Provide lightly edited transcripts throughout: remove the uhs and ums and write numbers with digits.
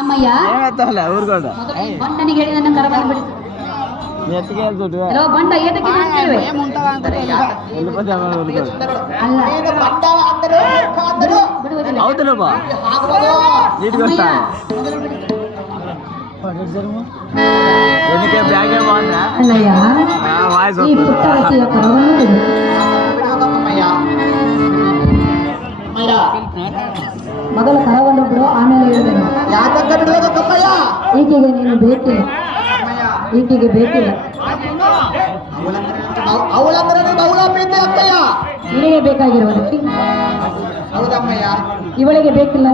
ಅಮ್ಮಯ್ಯ ಏನಾಯ್ತಲ್ಲ ಊರ್ಕೊಂಡ ಬಂಡನಿಗೆ ಹೇಳಿ ನನ್ನ ಕರವನ್ನು ಬಿಡಿಸು. ಎತ್ತಿಗೆ ಹೇಳ್ತು ಹಲೋ ಬಂಡ ಏತಕ್ಕೆ ಬಿಡಿಸ್ತೇವೆ? ಹೌದಲ್ಲಪ್ಪ ನೀಟ್ ಗೊತ್ತಾ ಏನಕ್ಕೆ ಬ್ಯಾಗೆ ಬಂದ ಅಲ್ಲಯ್ಯ ವಾಯ್ಸ್ ಈ ಪುಟ್ಟ ವ್ಯಕ್ತಿಯ ಕರವನ್ನು ಬಿಡಿಸು. ಮೊದಲ ಕರವನ್ನು ಬಿಡು, ಆಮೇಲೆ ಹೇಳಿದೆನು. ಈಕೆಗೆ ನೀನು ಬೇಕಿಲ್ಲ, ಈಕೆಗೆ ಬೇಕಿಲ್ಲ. ನಿನಗೆ ಬೇಕಾಗಿರುವುದಕ್ಕೆ ಇವಳಿಗೆ ಬೇಕಿಲ್ಲ.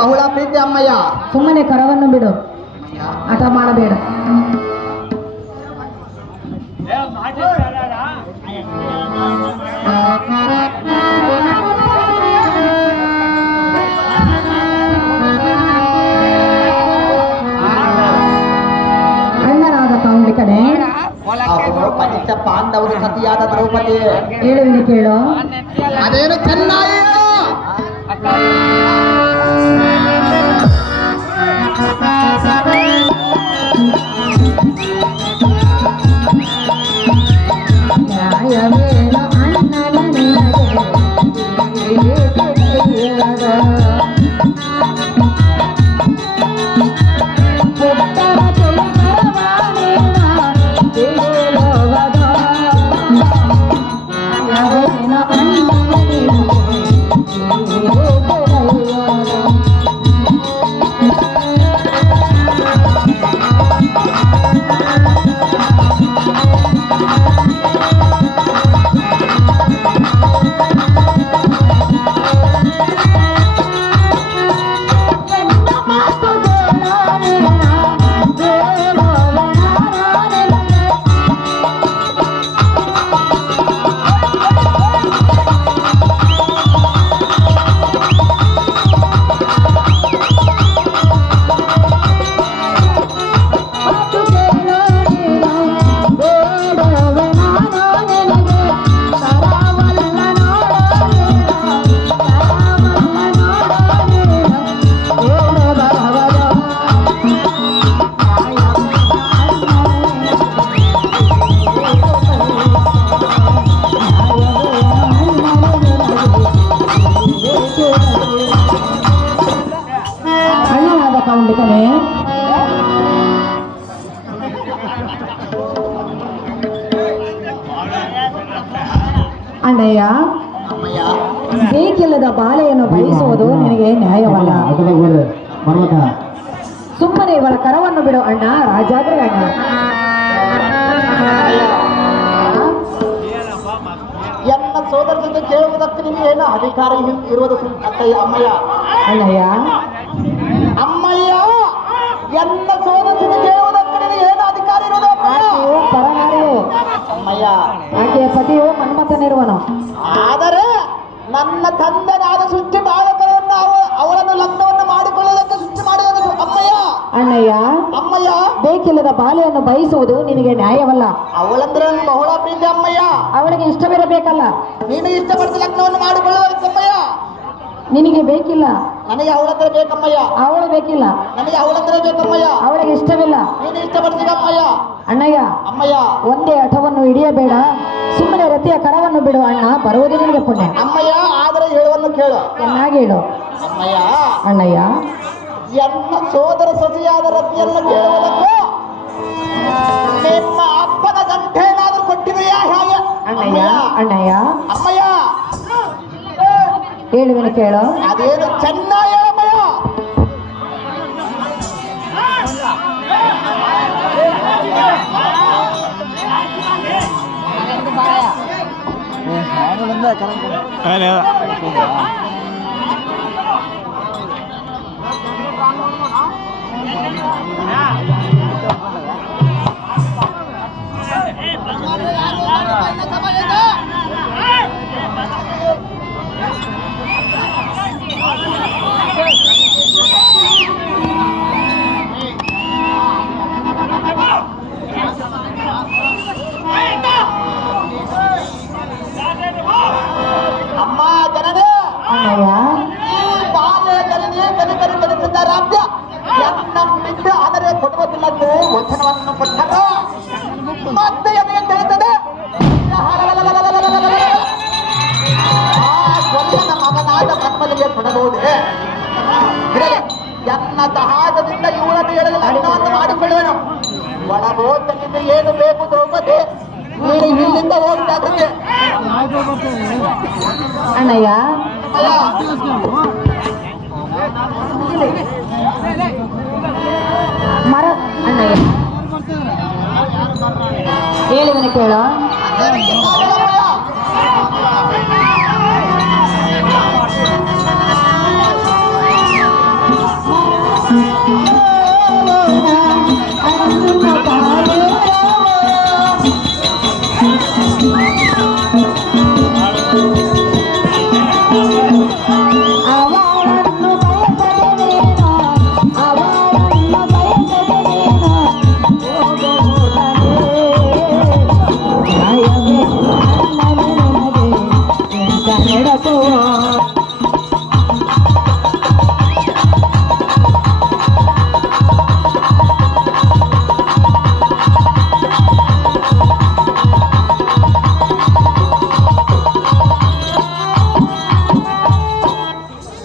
ಬಹುಳ ಪ್ರೀತಿ ಅಮ್ಮಯ್ಯ. ಸುಮ್ಮನೆ ಕರವನ್ನು ಬಿಡು, ಹಠ ಮಾಡಬೇಡ. ಅಣ್ಣನಾದ ಕೌಂಡಿಕನೇ, ಪಂಚ ಪಾಂಡವರು ಸತಿಯಾದ ದ್ರೌಪದಿ ಹೇಳುವಿನಿ ಕೇಳು. ಅದೇನು ಚೆನ್ನಾಗಿ ನ್ಯಾಯವೇನು ಅಣ್ಣನ ನಿನಗೆ ಅಣ್ಣಯ್ಯ, ಬೇಕಿಲ್ಲದ ಬಾಲೆಯನ್ನು ಬಯಸುವುದು ನಿನಗೆ ನ್ಯಾಯವಲ್ಲ. ಸುಮ್ಮನೆ ಇವಳ ಕರವನ್ನು ಬಿಡು ಅಣ್ಣ, ರಾಜಾದ್ರೆ ಅಣ್ಣ. ಎನ್ನ ಸೋದರ ಜೊತೆ ಕೇಳುವುದಕ್ಕೆ ನಿಮಗೆ ಏನು ಅಧಿಕಾರ ಇರುವುದು ಅಮ್ಮಯ್ಯ? ಅಣ್ಣಯ್ಯ, ಅಮ್ಮಯ್ಯ, ಎನ್ನ ಸೋದರ ಜೊತೆ ಕೇಳುವುದಕ್ಕೆ ನಿಮಗೆ ಏನು ಅಧಿಕಾರ ಇರುವುದು? ಪರನಾರಿಯು ಅಮ್ಮಯ್ಯ, ಆಕೆಯ ಪತಿಯು ಮನ್ಮಥನಿರುವನು. ಆದರೆ ನನ್ನ ತಂದೆನಾದ ಸೃಷ್ಟಿ ಬಾಲಕರನ್ನು ಅವಳನ್ನು ಲಗ್ನವನ್ನು ಮಾಡಿಕೊಳ್ಳುವುದಕ್ಕೆ ಸೃಷ್ಟಿ ಮಾಡುವುದು ಅಮ್ಮಯ್ಯ. ಅಣ್ಣಯ್ಯ, ಅಮ್ಮಯ್ಯ, ಬೇಕಿಲ್ಲದ ಬಾಲೆಯನ್ನು ಬಯಸುವುದು ನಿನಗೆ ನ್ಯಾಯವಲ್ಲ. ಅವಳಂದ್ರೆ ಬಹಳ ಪ್ರೀತಿ ಅಮ್ಮಯ್ಯ. ಅವಳಿಗೆ ಇಷ್ಟವಿರಬೇಕಲ್ಲ. ನೀನು ಇಷ್ಟಪಟ್ಟು ಲಗ್ನವನ್ನು ಮಾಡಿಕೊಳ್ಳುವುದಕ್ಕೆ ಅಮ್ಮಯ್ಯ. ನಿನಗೆ ಬೇಕಿಲ್ಲ, ನನಗೆ ಅವಳಂದ್ರೆ ಬೇಕಮ್ಮಯ್ಯ. ಅವಳು ಬೇಕಿಲ್ಲ, ನನಗೆ ಅವಳಂದ್ರೆ ಬೇಕಮ್ಮಯ್ಯ. ಅವಳಿಗೆ ಇಷ್ಟವಿಲ್ಲ. ನೀನು ಇಷ್ಟಪಡ್ತೀಗ ಅಮ್ಮಯ್ಯ. ಅಣ್ಣಯ್ಯ, ಅಮ್ಮಯ್ಯ, ಒಂದೇ ಹಠವನ್ನು ಹಿಡಿಯಬೇಡ, ಸುಮ್ಮನೆ ರತಿಯ ಕರವನ್ನು ಬಿಡು ಅಣ್ಣ, ಬರುವುದು ನಿನಗೆ ಪುಣ್ಯ. ಅಮ್ಮಯ್ಯ, ಆದರೆ ಹೇಳುವನ್ನು ಕೇಳು, ಚೆನ್ನಾಗಿ ಹೇಳು. ಅಮ್ಮಯ್ಯ, ಅಣ್ಣಯ್ಯ, ಎನ್ನ ಸೋದರ ಸತಿಯಾದ ರತಿಯನ್ನು ಕೇಳುವುದಕ್ಕೂ ನಿಮ್ಮ ಅಪ್ಪನ ಗಂಟೆ ಏನಾದರೂ ಕೊಟ್ಟಿದೆಯಾ ಹೇಗೆ? ಅಣ್ಣಯ್ಯ, ಅಣ್ಣಯ್ಯ, ಅಮ್ಮಯ್ಯ, ಹೇಳುವೆನು ಕೇಳು. ಅದೇನು ಚೆನ್ನಾಗಿ ಹೇಳಮ್ಮಯ್ಯ. ಆಗುವುದಿಲ್ಲದ್ದು ವಚನವನ್ನು ಕೊಟ್ಟರು. ಮತ್ತೆ ಎದೆಗೆ ತಿಳಿತದೆ ಆ ಕೊಲ್ಲನ ಮಗನಾದ ಬ್ರಹ್ಮನಿಗೆ ಕೊಡಬಹುದೇ? ಎನ್ನ ಸಹಾಯದಿಂದ ಇವಳನ್ನು ಎಳೆದು ಲಗ್ನವನ್ನು ಮಾಡಿಕೊಳ್ಳುವೆನು. ಒಳಗೋತನಿಂದ ಏನು ಬೇಕು ದ್ರೌಪದಿ, ನೀನು ಇಲ್ಲಿಂದ ಹೋಗ್ತಾ ಇದ್ದೆ. ಅಣ್ಣಯ್ಯ ಮರ ಅಣ್ಣಯ್ಯ ಹೇಳಿವನ ಕೇಳ.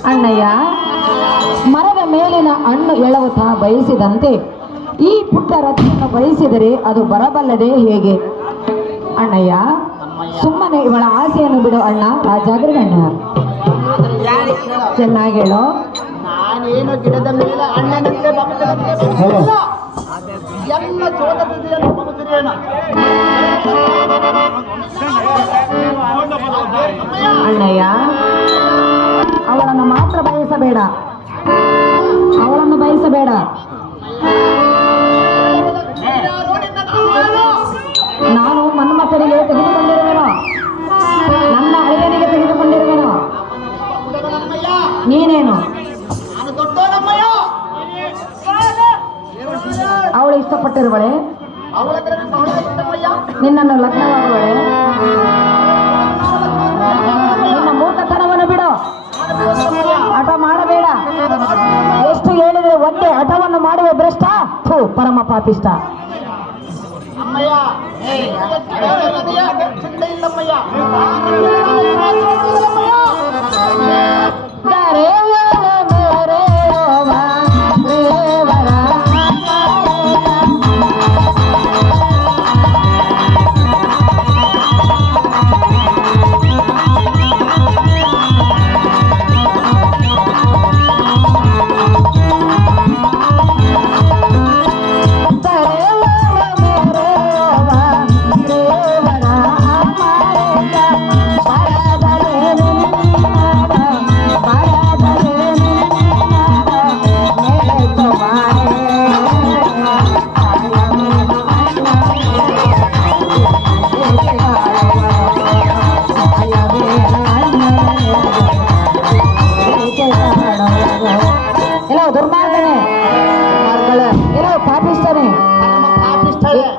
ಅಣ್ಣಯ್ಯ ಮರದ ಮೇಲಿನ ಹಣ್ಣು ಎಳವುತ್ತಾ ಬಯಸಿದಂತೆ ಈ ಪುಟ್ಟ ರಥೆಯನ್ನು ಬಯಸಿದರೆ ಅದು ಬರಬಲ್ಲದೆ ಹೇಗೆ? ಅಣ್ಣಯ್ಯ ಸುಮ್ಮನೆ ಇವಳ ಆಸೆಯನ್ನು ಬಿಡು ಅಣ್ಣ. ರಾಜಾಗ್ರಗಣ್ಣ ಚೆನ್ನಾಗಿ ಹೇಳೋ. ನಾನೇನು ಗಿಡದ ಮೇಲೆ ಅಣ್ಣನಂತೆ ಬಮಸದಂತೆ ಎಲ್ಲ ಸೋದರಿಯನ್ನು ಬಮಸಿರೇನ ಅಣ್ಣಯ್ಯ ಅವಳನ್ನು ಮಾತ್ರ ಬಯಸಬೇಡ, ಅವಳನ್ನು ಬಯಸಬೇಡ. ನಾನು ಮನ್ಮಥನಿಗೆ ತೆಗೆದುಕೊಂಡಿರುವೆನು, ನನ್ನ ಅಳಿಯನಿಗೆ ತೆಗೆದುಕೊಂಡಿರುವೆನು. ನೀನೇನು ಅವಳು ಇಷ್ಟಪಟ್ಟಿರುವಳೆ, ನಿನ್ನನ್ನು ಲಗ್ನವಾಗುವಳೆ. ನಿನ್ನ ಮೂರ್ಖತನವನ್ನು ಬಿಡು, ಹಠ ಮಾಡಬೇಡ. ಎಷ್ಟು ಹೇಳಿದರೆ ಒಂದೇ ಹಠವನ್ನು ಮಾಡುವ ಭ್ರಷ್ಟ, ಥು ಪರಮ ಪಾಪಿಷ್ಟ. ಅಮ್ಮಯ್ಯ ಚಿಂತೆ ಇಲ್ಲಮ್ಮಯ್ಯ.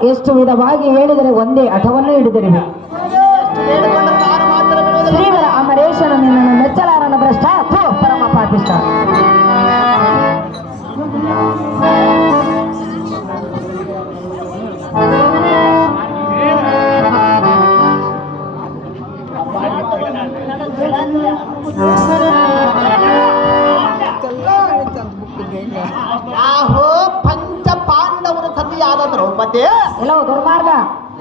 ಎಷ್ಟು ವಿಧವಾಗಿ ಹೇಳಿದರೆ ಒಂದೇ ಹಠವನ್ನು ಹಿಡಿದಿರುವೆ. ಶ್ರೀವರ ಅಮರೇಶನ ನಿನ್ನನ್ನು ಮೆಚ್ಚಲಾರನ ಭ್ರಷ್ಟ, ಥು ಪರಮ ಪಾಪಿಷ್ಟ. ಯಾಹೋ ಪಂಚ ಪಾಂಡವರು ಸತಿಯಾದ ದ್ರೌಪದಿ ಎಲ್ಲವೂ ದುರ್ಮಾರ್ಗ.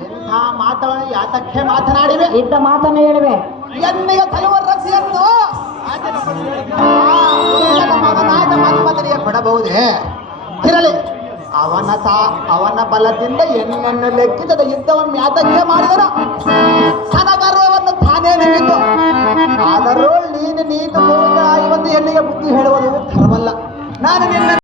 ಎಂಥ ಮಾತನ್ನು ಯಾತಕ್ಕೆ ಮಾತನಾಡಿವೆ? ಇದ್ದ ಮಾತನ್ನು ಹೇಳಿವೆ. ಎನ್ನೆಯ ಸಲುವರಸಿಯನ್ನು ಮಗನಾದ ಮನ್ಮಥನಿಗೆ ಕೊಡಬಹುದೇ? ಇರಲಿ, ಅವನ ಬಲದಿಂದ ಎಣ್ಣೆಯನ್ನು ಲೆಕ್ಕಿಸದ ಯುದ್ಧವನ್ನು ಯಾತಕ್ಕೆ ಮಾಡಿದನು?